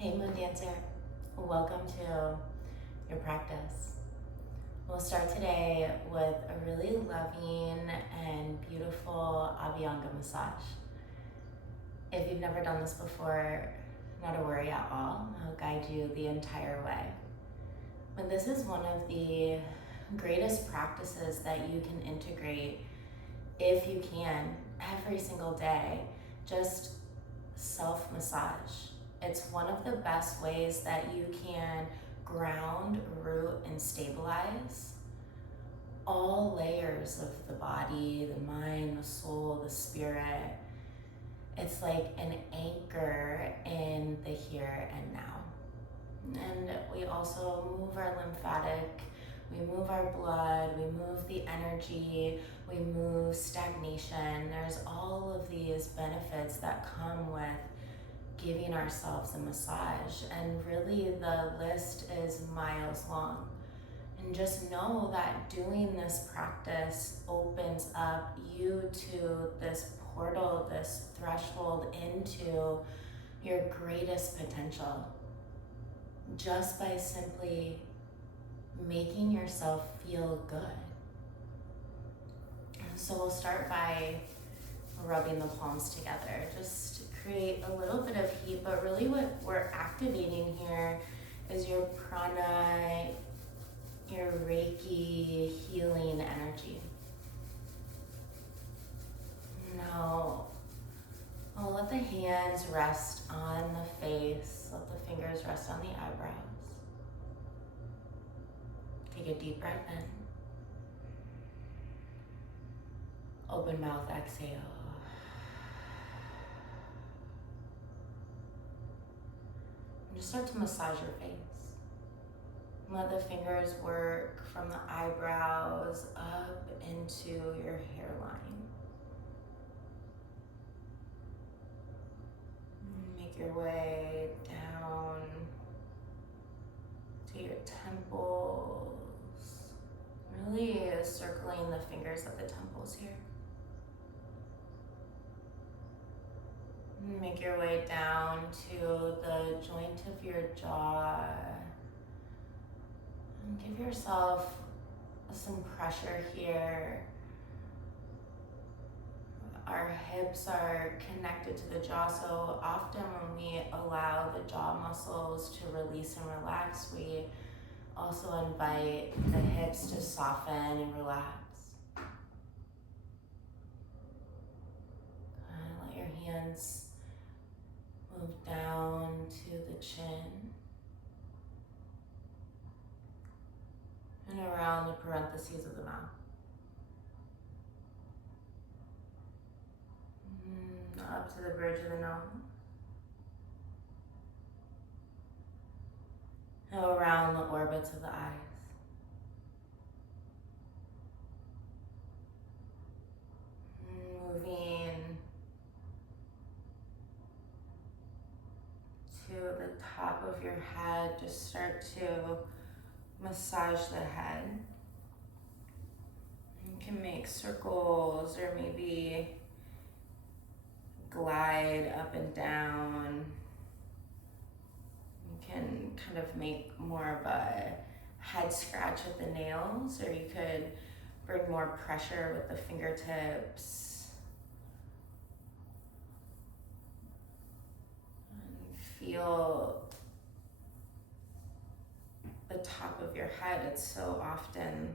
Hey Moon Dancer, welcome to your practice. We'll start today with a really loving and beautiful Abhyanga massage. If you've never done this before, not a worry at all. I'll guide you the entire way. But this is one of the greatest practices that you can integrate, if you can, every single day. Just self-massage. It's one of the best ways that you can ground, root, and stabilize all layers of the body, the mind, the soul, the spirit. It's like an anchor in the here and now. And we also move our lymphatic, we move our blood, we move the energy, we move stagnation. There's all of these benefits that come with giving ourselves a massage, and really the list is miles long. And just know that doing this practice opens up you to this portal, this threshold into your greatest potential, just by simply making yourself feel good. So we'll start by rubbing the palms together, just to create a little bit of heat, but really what we're activating here is your prana, your Reiki healing energy. Now, I'll let the hands rest on the face, let the fingers rest on the eyebrows. Take a deep breath in. Open mouth, exhale. And just start to massage your face. Let the fingers work from the eyebrows up into your hairline. Make your way down to your temples. Really circling the fingers at the temples here. Make your way down to the joint of your jaw. And give yourself some pressure here. Our hips are connected to the jaw, so often when we allow the jaw muscles to release and relax, we also invite the hips to soften and relax. Let your hands move down to the chin and around the parentheses of the mouth. Up to the bridge of the nose. And around the orbits of the eyes. Moving to the top of your head, just start to massage the head. You can make circles or maybe glide up and down. You can kind of make more of a head scratch with the nails, or you could bring more pressure with the fingertips. And feel the top of your head. It's so often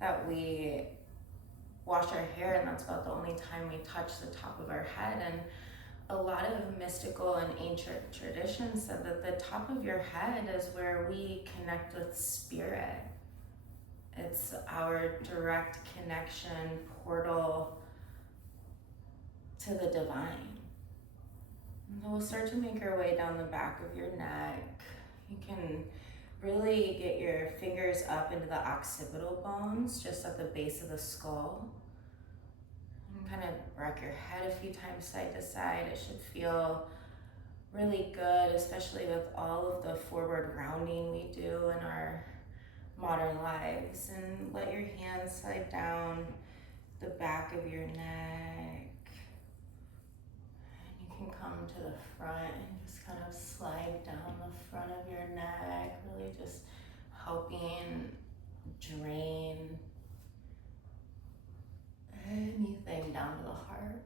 that we wash our hair and that's about the only time we touch the top of our head. And a lot of mystical and ancient traditions said that the top of your head is where we connect with spirit. It's our direct connection portal to the divine. And then we'll start to make our way down the back of your neck. You can really get your fingers up into the occipital bones, just at the base of the skull. And kind of rock your head a few times side to side. It should feel really good, especially with all of the forward rounding we do in our modern lives. And let your hands slide down the back of your neck. And you can come to the front and just kind of slide down the front of your neck, really just helping drain anything down to the heart.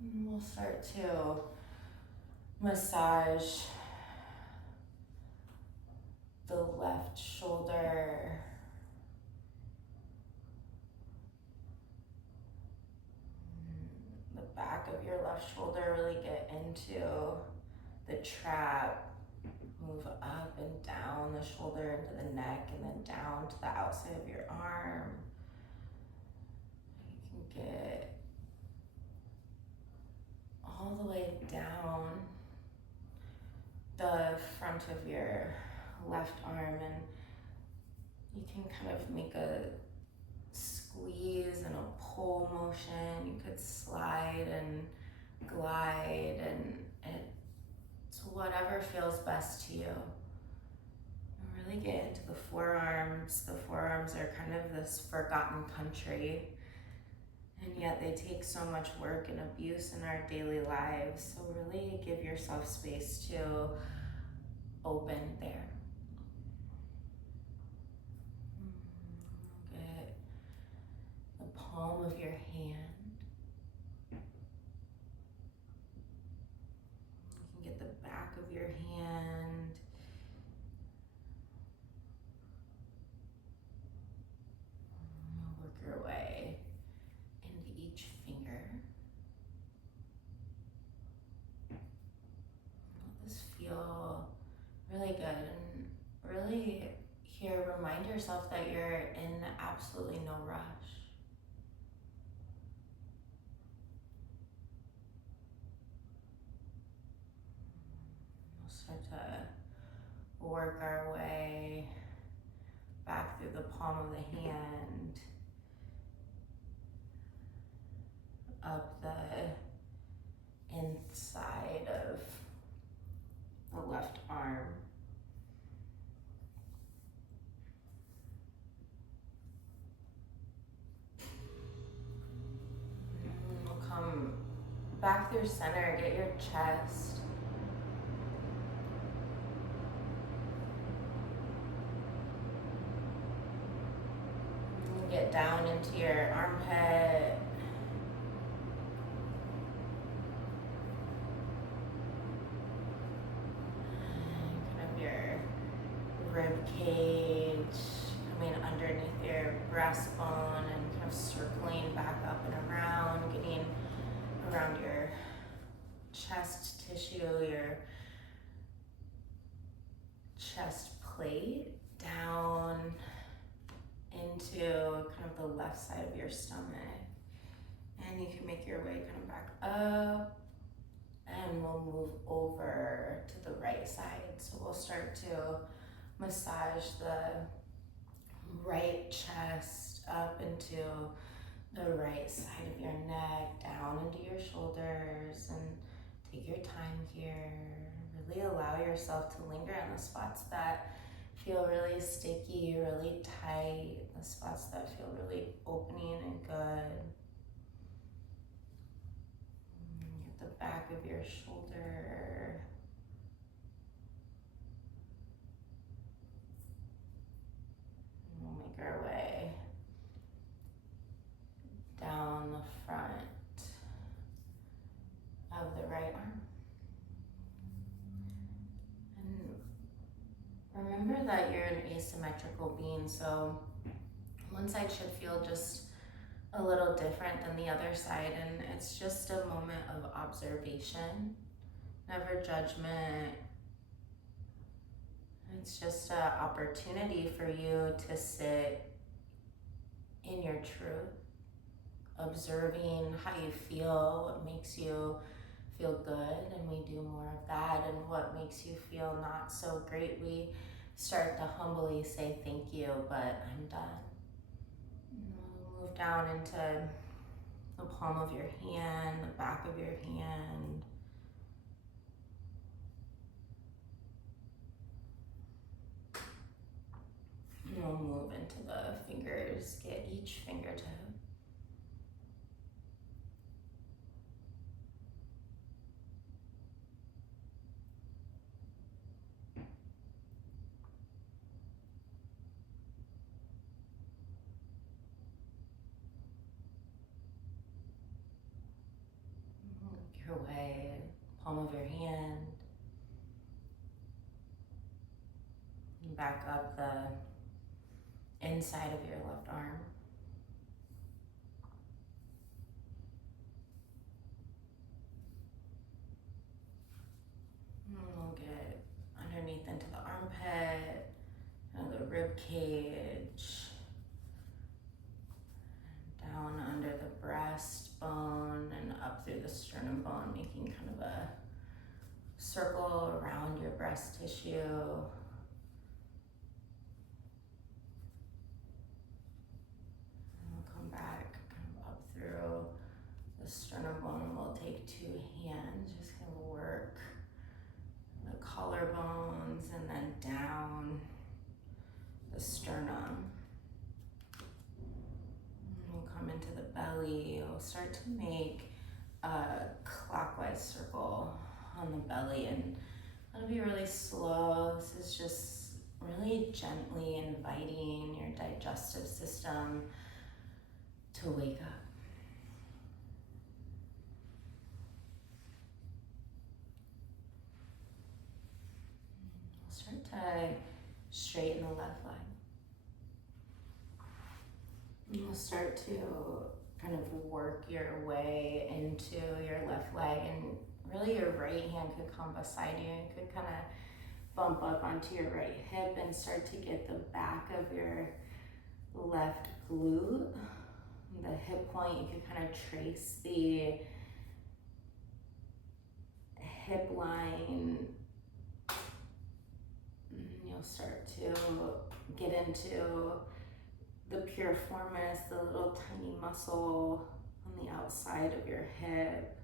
And we'll start to massage the left shoulder, the back of your left shoulder, really get into the trap. Move up and down the shoulder into the neck and then down to the outside of your arm. You can get all the way down the front of your left arm, and you can kind of make a squeeze and a pull motion. You could slide and glide, and it's whatever feels best to you. And really get into the forearms. The forearms are kind of this forgotten country, and yet they take so much work and abuse in our daily lives. So really give yourself space to open there. Get the palm of your hand. You can get the back of your hand. Work your way into each finger. Let this feel really good, and really here remind yourself that you're in absolutely no rush. We'll start to work our way back through the palm of the hand, up the inside of the left arm. And we'll come back through center, get your chest. And get down into your armpit. Rib cage coming underneath your breastbone and kind of circling back up and around, getting around your chest tissue, your chest plate, down into kind of the left side of your stomach. And you can make your way kind of back up, and we'll move over to the right side. So we'll start to massage the right chest up into the right side of your neck, down into your shoulders, and take your time here. Really allow yourself to linger on the spots that feel really sticky, really tight, the spots that feel really opening and good. Get the back of your shoulder. We'll make our way down the front of the right arm. And remember that you're an asymmetrical being, so one side should feel just a little different than the other side, and it's just a moment of observation, never judgment. It's just an opportunity for you to sit in your truth, observing how you feel, what makes you feel good, and we do more of that, and what makes you feel not so great, we start to humbly say thank you, but I'm done. Move down into the palm of your hand, the back of your hand. And we'll move into the fingers, get each fingertip. your way, palm of your hand, and back up the inside of your left arm. And we'll get underneath into the armpit, and the rib cage, down under the breastbone and up through the sternum bone, making kind of a circle around your breast tissue. And we'll come back kind of up through the sternum bone, and we'll take two hands, just kind of work the collarbones and then down the sternum. And we'll come into the belly. We'll start to make a clockwise circle on the belly, and it'll be really slow. This is just really gently inviting your digestive system to wake up. We'll start to straighten the left leg. And you'll start to kind of work your way into your left leg, and really your right hand could come beside you and could kind of bump up onto your right hip and start to get the back of your left glute, the hip point. You could kind of trace the hip line. And you'll start to get into the piriformis, the little tiny muscle on the outside of your hip.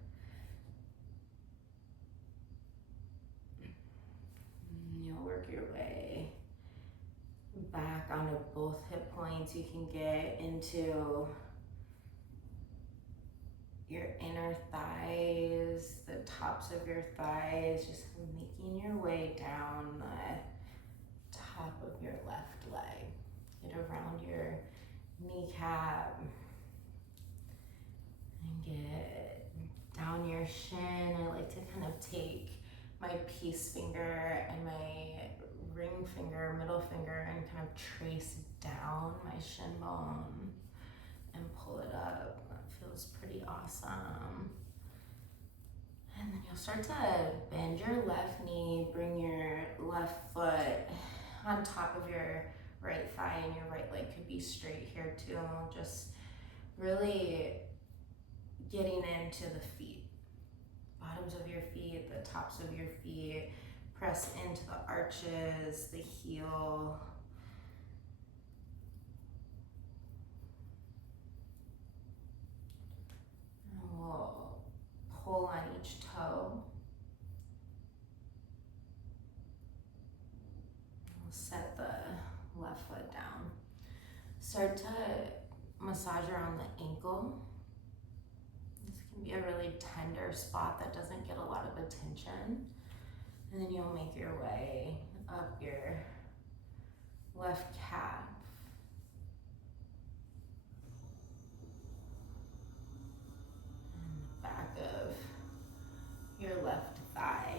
And you'll work your way back onto both hip points. You can get into your inner thighs, the tops of your thighs, just making your way down the top of your left leg. Get around your kneecap and get down your shin. I like to kind of take my peace finger and my ring finger, middle finger, and kind of trace down my shin bone and pull it up. That feels pretty awesome. And then you'll start to bend your left knee, bring your left foot on top of your right thigh, and your right leg could be straight here too. Just really getting into the feet, bottoms of your feet, the tops of your feet. Press into the arches, the heel. And we'll pull on each toe. We'll set the left foot down. Start to massage around the ankle. This can be a really tender spot that doesn't get a lot of attention. And then you'll make your way up your left calf. And the back of your left thigh.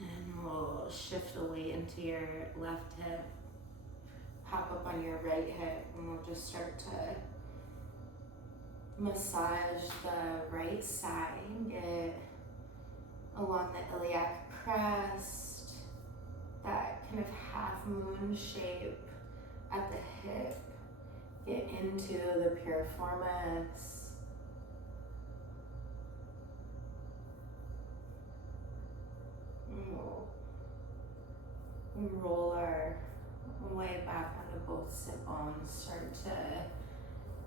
And we'll shift the weight into your left hip, pop up on your right hip, and we'll just start to massage the right side, get along the iliac crest, that kind of half moon shape at the hip, get into the piriformis. We'll roll our way back onto both sit bones, start to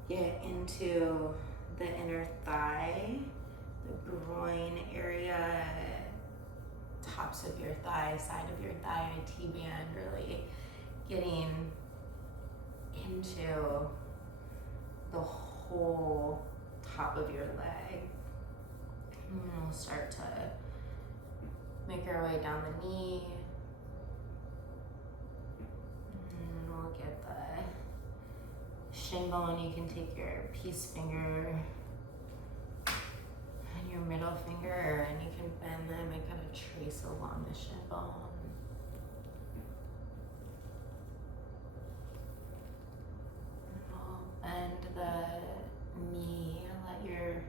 get into the inner thigh, the groin area, tops of your thigh, side of your thigh, T-band, really getting into the whole top of your leg. And we'll start to make our way down the knee. And we'll get the shin bone, you can take your peace finger and your middle finger and you can bend them and kind of trace along the shin bone. Bend the knee, let your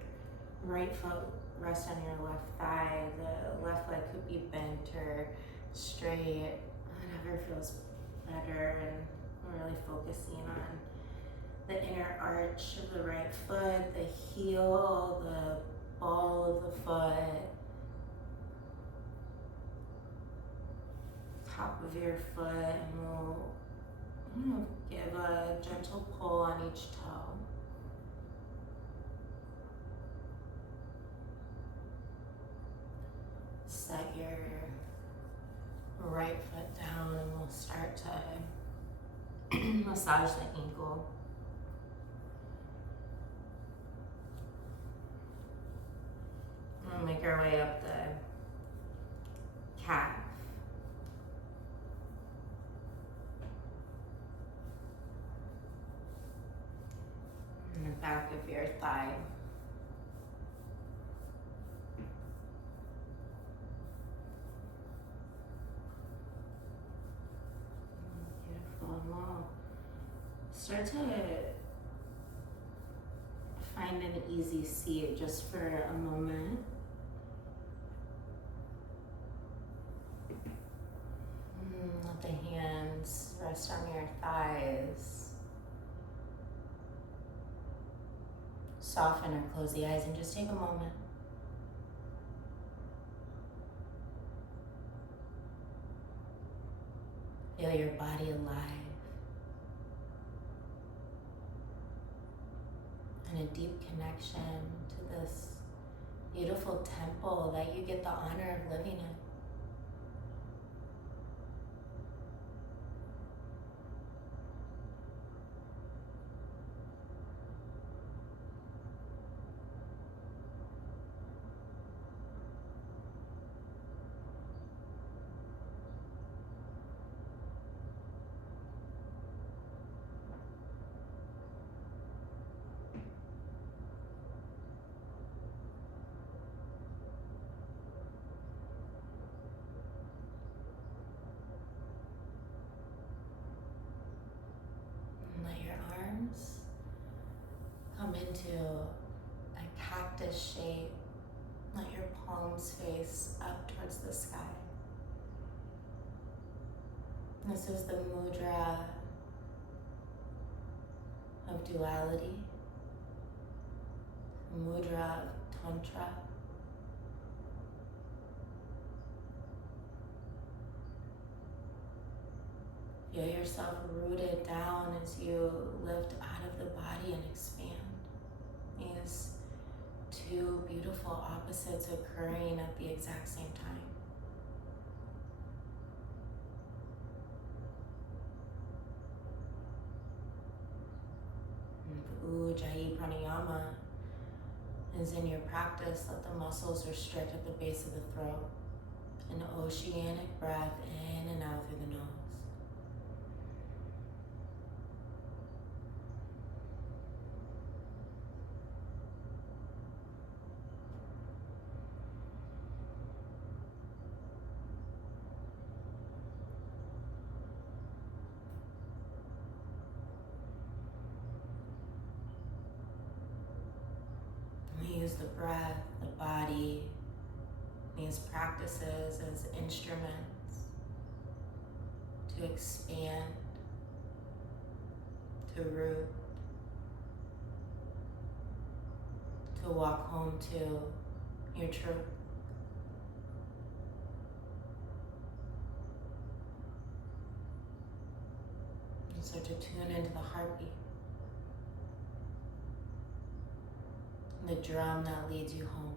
right foot rest on your left thigh. The left leg could be bent or straight, whatever feels better. And we're really focusing on the inner arch of the right foot, the heel, the ball of the foot, top of your foot, and we'll give a gentle pull on each toe. Set your right foot down and we'll start to massage the ankle. We'll make our way up the calf. And the back of your thigh. Beautiful. And we'll start to find an easy seat just for a moment. Let the hands rest on your thighs. Soften or close the eyes and just take a moment. Feel your body alive. And a deep connection to this beautiful temple that you get the honor of living in. Come into a cactus shape. Let your palms face up towards the sky. This is the mudra of duality, mudra of tantra. Feel yourself rooted down as you lift out of the body and expand. These two beautiful opposites occurring at the exact same time. If Ujjayi Pranayama is in your practice, let the muscles restrict at the base of the throat. An oceanic breath in and out through the nose. We use the breath, the body, these practices as instruments to expand, to root, to walk home to your truth. And so to tune into the heartbeat, the drum that leads you home.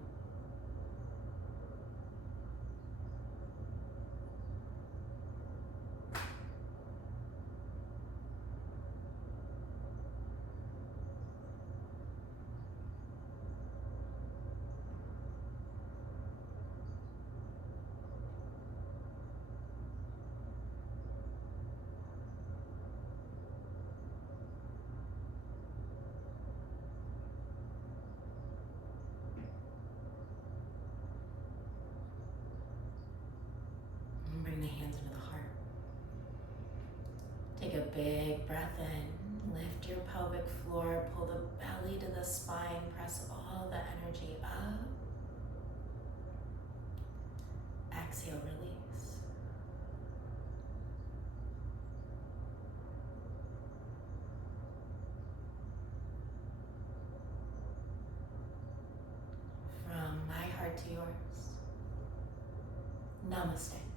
big breath in. Lift your pelvic floor, pull the belly to the spine, press all the energy up. Exhale, release. From my heart to yours, namaste.